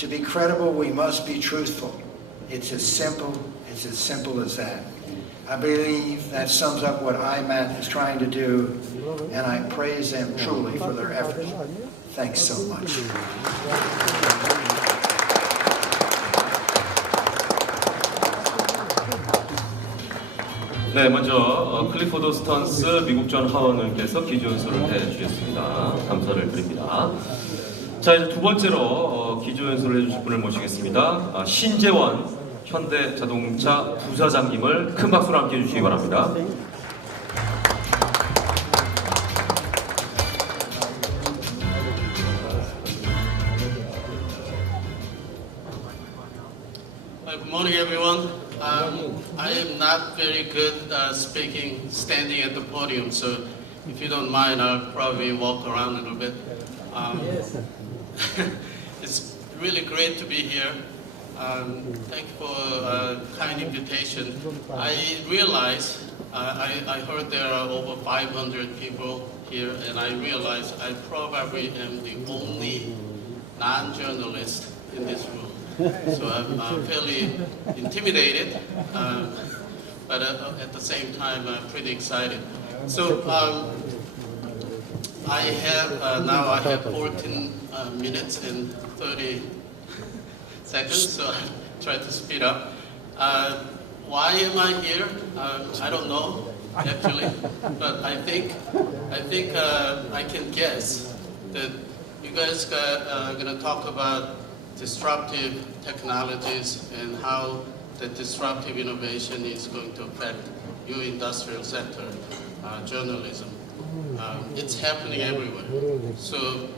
To be credible, we must be truthful. It's as simple as that. I believe that sums up what IMAT is trying to do, and I praise them truly for their efforts. Thanks so much. 네, 먼저 클리포드 스턴스 미국 전 하원의원께서 기조연설을 해주셨습니다. 감사를 드립니다. 자, 이제 두 번째로 기조연설을 해주실 분을 모시겠습니다. 신재원 현대자동차 부사장님을 큰 박수로 함께 해주시기 바랍니다. Good morning, everyone. I am not very good speaking standing at the podium, so if you don't mind, I'll probably walk around a little bit. It's really great to be here. Thank you for a kind invitation. I realize, I heard there are over 500 people here, and I realize I probably am the only non-journalist in this room. So I'm fairly intimidated, but at the same time, I'm pretty excited. So I have 14 minutes and 30 seconds, so I'll try to speed up. Why am I here? I don't know, actually, but I think I can guess that you guys are going to talk about disruptive technologies and how the disruptive innovation is going to affect your industrial sector, journalism. It's happening everywhere. So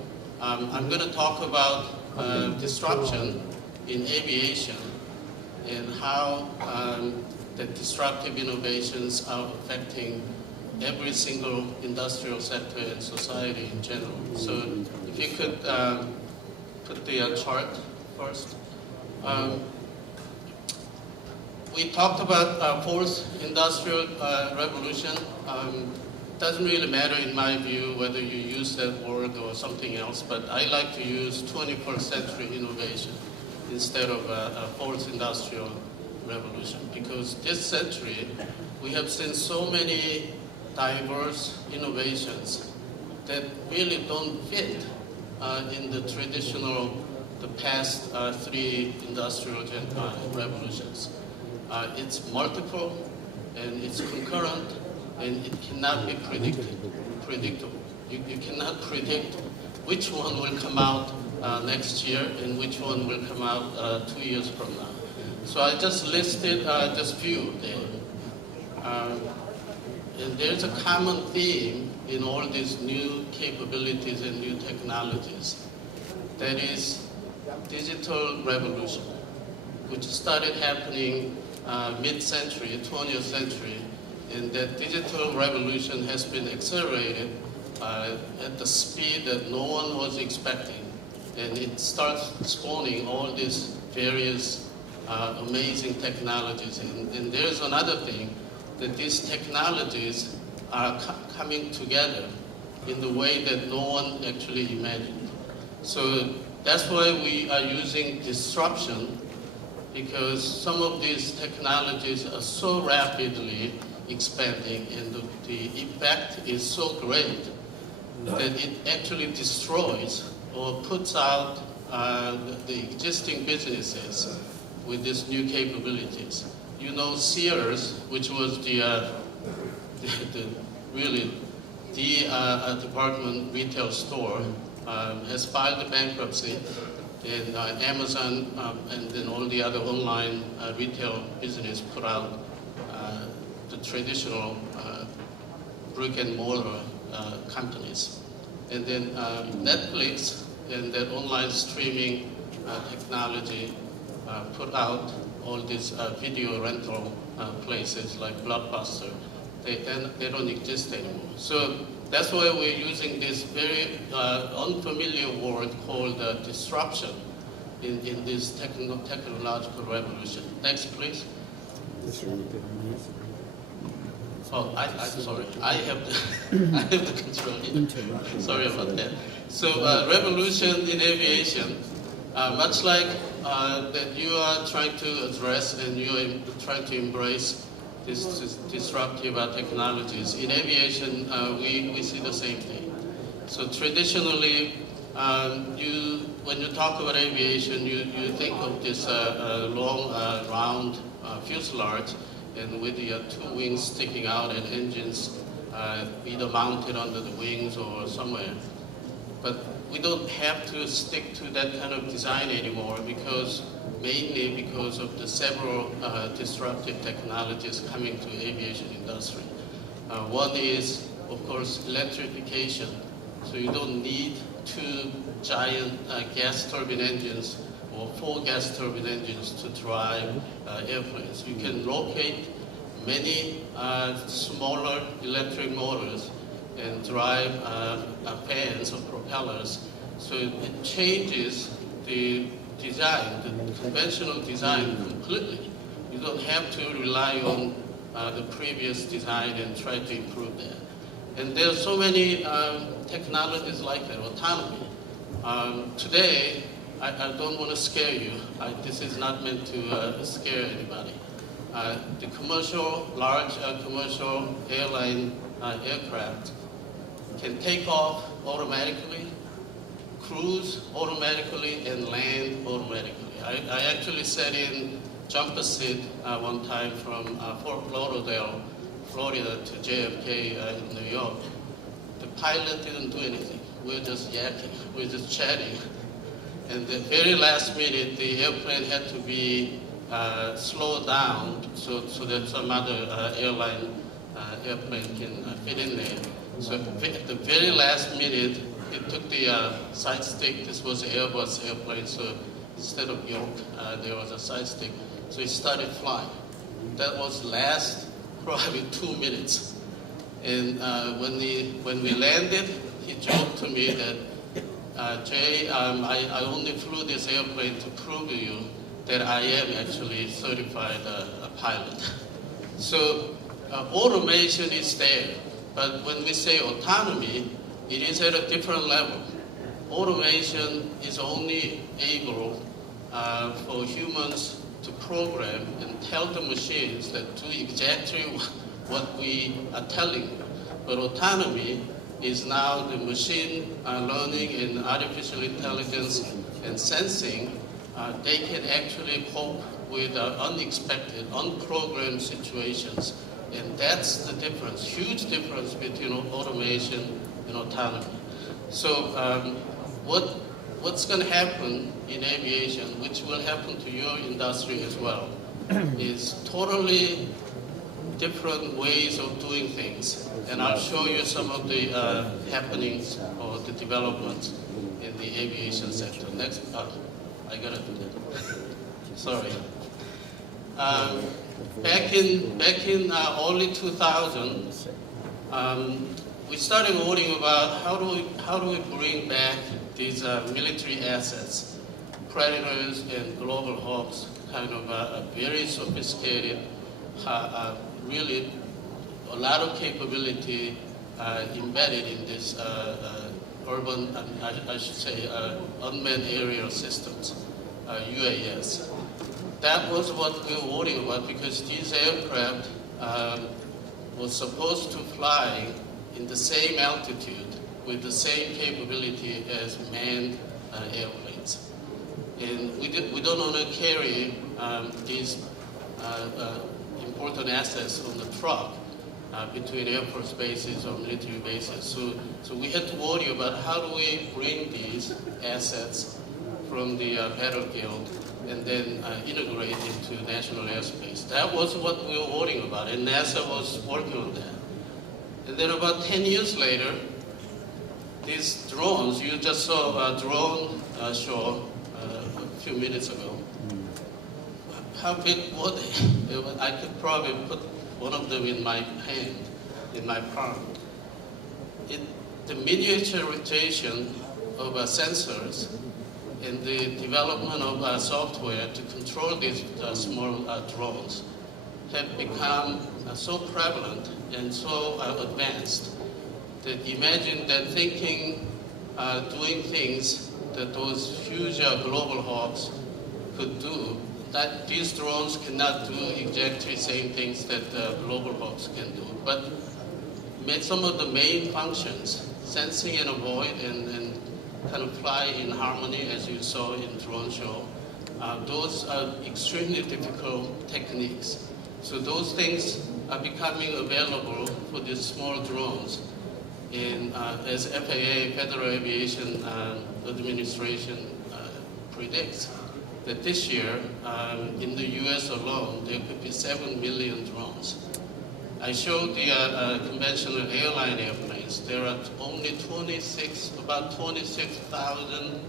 I'm going to talk about disruption in aviation and how the disruptive innovations are affecting every single industrial sector and society in general. So if you could put the chart first. We talked about fourth industrial revolution. Doesn't really matter in my view whether you use that word or something else, but I like to use 21st century innovation instead of a fourth industrial revolution, because this century we have seen so many diverse innovations that really don't fit in the traditional, the past three industrial revolutions. It's multiple and it's concurrent and it cannot be predictable. You cannot predict which one will come out next year and which one will come out 2 years from now. So I just listed just few there. And there's a common theme in all these new capabilities and new technologies. That is digital revolution, which started happening mid-century, 20th century, and that digital revolution has been accelerated at the speed that no one was expecting. And it starts spawning all these various amazing technologies. And there's another thing, that these technologies are coming together in the way that no one actually imagined. So that's why we are using disruption, because some of these technologies are so rapidly expanding and the effect is so great that it actually destroys or puts out the existing businesses with these new capabilities. You know, Sears, which was the department retail store, has filed a bankruptcy, and Amazon and then all the other online retail business put out the traditional brick and mortar companies. And then Netflix and that online streaming technology put out all these video rental places like Blockbuster. They don't exist anymore. So that's why we're using this very unfamiliar word called disruption in this technological revolution. Next, please. Oh, I'm sorry. I have the control here. Sorry about that. So revolution in aviation. much like that you are trying to address and you are trying to embrace this disruptive technologies. In aviation, we see the same thing. So traditionally, when you talk about aviation, you think of this long, round fuselage, and with the two wings sticking out and engines either mounted under the wings or somewhere. But we don't have to stick to that kind of design anymore mainly because of the several disruptive technologies coming to aviation industry. One is, of course, electrification. So you don't need two giant gas turbine engines or 4 gas turbine engines to drive airplanes. You can locate many smaller electric motors and drive fans or propellers. So it changes the design, the conventional design completely. You don't have to rely on the previous design and try to improve that. And there are so many technologies like that, autonomy. Today, I don't want to scare you. This is not meant to scare anybody. The large commercial airline aircraft can take off automatically, cruise automatically, and land automatically. I actually sat in jumper seat one time from Fort Lauderdale, Florida to JFK in New York. The pilot didn't do anything. We were just yakking, we were just chatting. And the very last minute, the airplane had to be slowed down so that some other airline airplane can fit in there. So at the very last minute, it took the side stick. This was an Airbus airplane, so instead of yoke, there was a side stick. So it started flying. That was last probably 2 minutes. And when we landed, he joked to me that, Jay, I only flew this airplane to prove to you that I am actually certified a pilot. So automation is there, but when we say autonomy, it is at a different level. Automation is only able for humans to program and tell the machines that do exactly what we are telling them. But autonomy is now the machine learning and artificial intelligence and sensing. They can actually cope with unexpected, unprogrammed situations. And that's the difference, huge difference between automation and autonomy. So what's going to happen in aviation, which will happen to your industry as well, is totally different ways of doing things. And I'll show you some of the happenings or the developments in the aviation sector. Next, I gotta do that. Sorry. Back in early 2000, we started worrying about how do we bring back these military assets, Predators and Global Hawks, kind of very sophisticated, really a lot of capability embedded in this urban, I should say, unmanned aerial systems, UAS. That was what we were worrying about because these aircraft were supposed to fly in the same altitude with the same capability as manned airplanes. And we don't want to carry these important assets on the truck between Air Force bases or military bases. So we had to worry about how do we bring these assets from the battlefield and then integrate into national airspace. That was what we were worrying about, and NASA was working on that. And then about 10 years later, these drones, you just saw a drone show a few minutes ago. How big were they? I could probably put one of them in my hand, in my palm. The miniaturization of sensors and the development of software to control these small drones have become so prevalent and so advanced that imagine that thinking, doing things that those huge global hawks could do, that these drones cannot do exactly same things that global hawks can do. But some of the main functions, sensing and avoid and kind of fly in harmony, as you saw in drone show, those are extremely difficult techniques. So those things are becoming available for these small drones. And as FAA, Federal Aviation Administration, predicts that this year, in the US alone, there could be 7 million drones. I showed the conventional airline airplanes. There are only about 26,000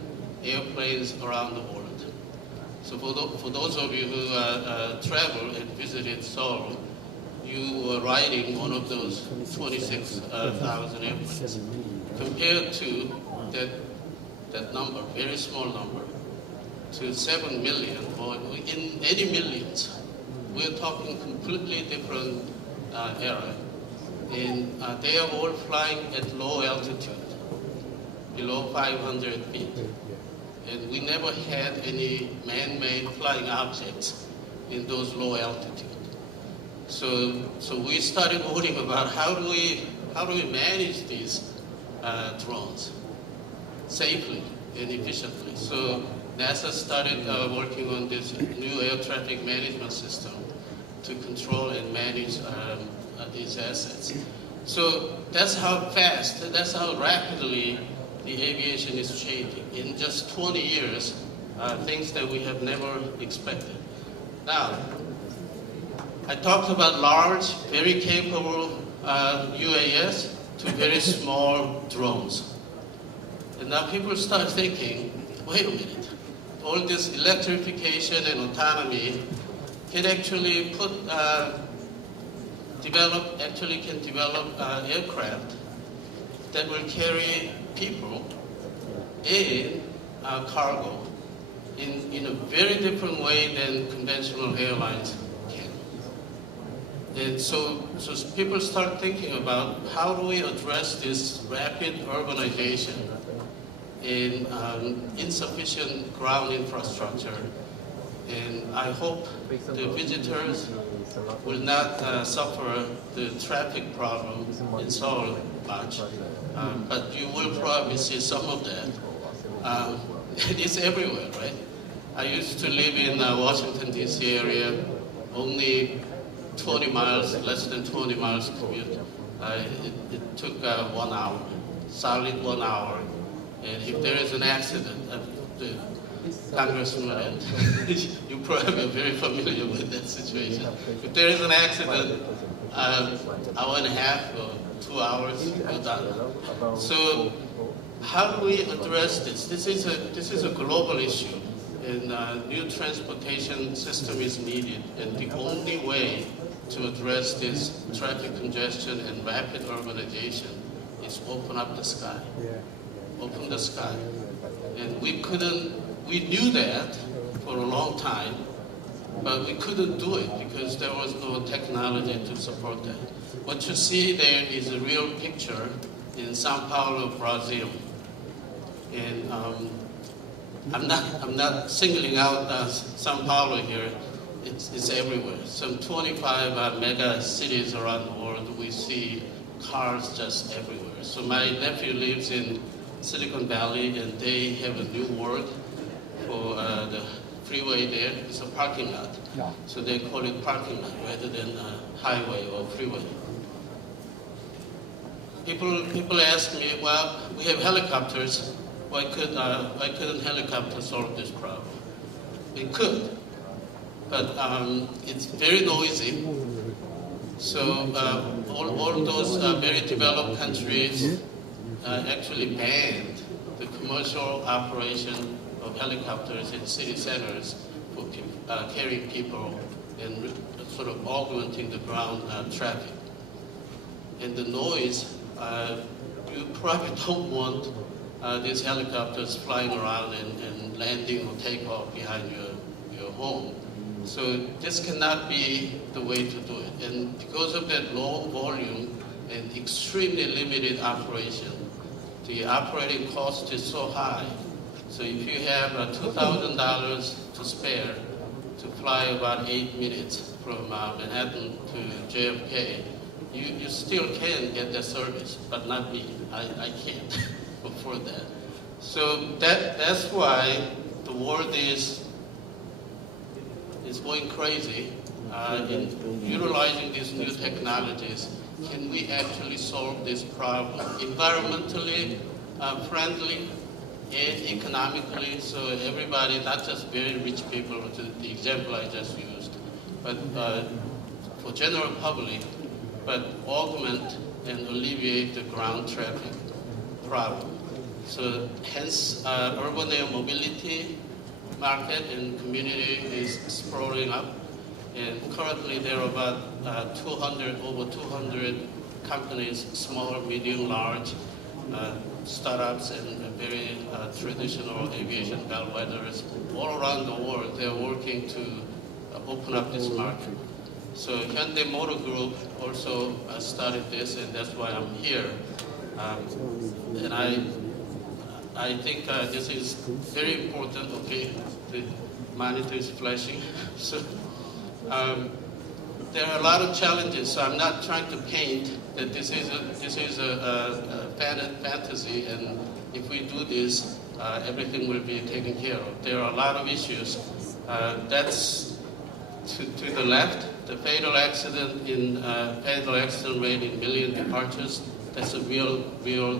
airplanes around the world. So for those of you who traveled and visited Seoul, you were riding one of those 26,000 airplanes. Compared to that number, very small number, to 7 million or in many millions, we're talking completely different era. And they are all flying at low altitude, below 500 feet. And we never had any man-made flying objects in those low altitude. So we started worrying about how do we manage these drones safely and efficiently. So NASA started working on this new air traffic management system to control and manage these assets. So that's how fast, that's how rapidly the aviation is changing. In just 20 years, things that we have never expected. Now, I talked about large, very capable UAS to very small drones. And now people start thinking, wait a minute, all this electrification and autonomy can actually develop aircraft that will carry people and cargo in a very different way than conventional airlines can. And so people start thinking about how do we address this rapid urbanization and insufficient ground infrastructure. And I hope the visitors will not suffer the traffic problem in Seoul much, but you will probably see some of that. It's everywhere, right? I used to live in Washington, D.C. area, only 20 miles, less than 20 miles commute. It took 1 hour, solid 1 hour. And if there is an accident, the Congressman, and you probably are very familiar with that situation. If there is an accident, hour and a half or 2 hours, you're done. So how do we address this? This is a global issue, and a new transportation system is needed. And the only way to address this traffic congestion and rapid urbanization is open up the sky. Open the sky. And we knew that for a long time, but we couldn't do it because there was no technology to support that. What you see there is a real picture in Sao Paulo, Brazil. And I'm not singling out Sao Paulo here. It's everywhere. Some 25 mega cities around the world, we see cars just everywhere. So my nephew lives in Silicon Valley, and they have a new word for the freeway there. It's a parking lot. Yeah. So they call it parking lot rather than highway or freeway. People ask me, well, we have helicopters. Why couldn't helicopters solve this problem? It could, but it's very noisy. So all those very developed countries actually banned the commercial operation of helicopters in city centers for carrying people and sort of augmenting the ground traffic. And the noise, you probably don't want these helicopters flying around and landing or take off behind your home. So this cannot be the way to do it. And because of that low volume and extremely limited operation, the operating cost is so high. So if you have $2,000 to spare to fly about 8 minutes from Manhattan to JFK, you still can get that service, but not me. I can't afford that. So that's why the world is going crazy in utilizing these new technologies. Can we actually solve this problem environmentally friendly and economically, so everybody, not just very rich people, the example I just used, but for general public, but augment and alleviate the ground traffic problem. So hence, urban air mobility market and community is sprawling up. And currently there are about over 200 companies, small, medium, large, startups and very traditional aviation bellwethers all around the world. They're working to open up this market. So Hyundai Motor Group also started this, and that's why I'm here. And I think this is very important. Okay, the monitor is flashing. So there are a lot of challenges. So I'm not trying to paint that this is a fantasy, and if we do this, everything will be taken care of. There are a lot of issues. That's to the left. The fatal accident rate in million departures. That's a real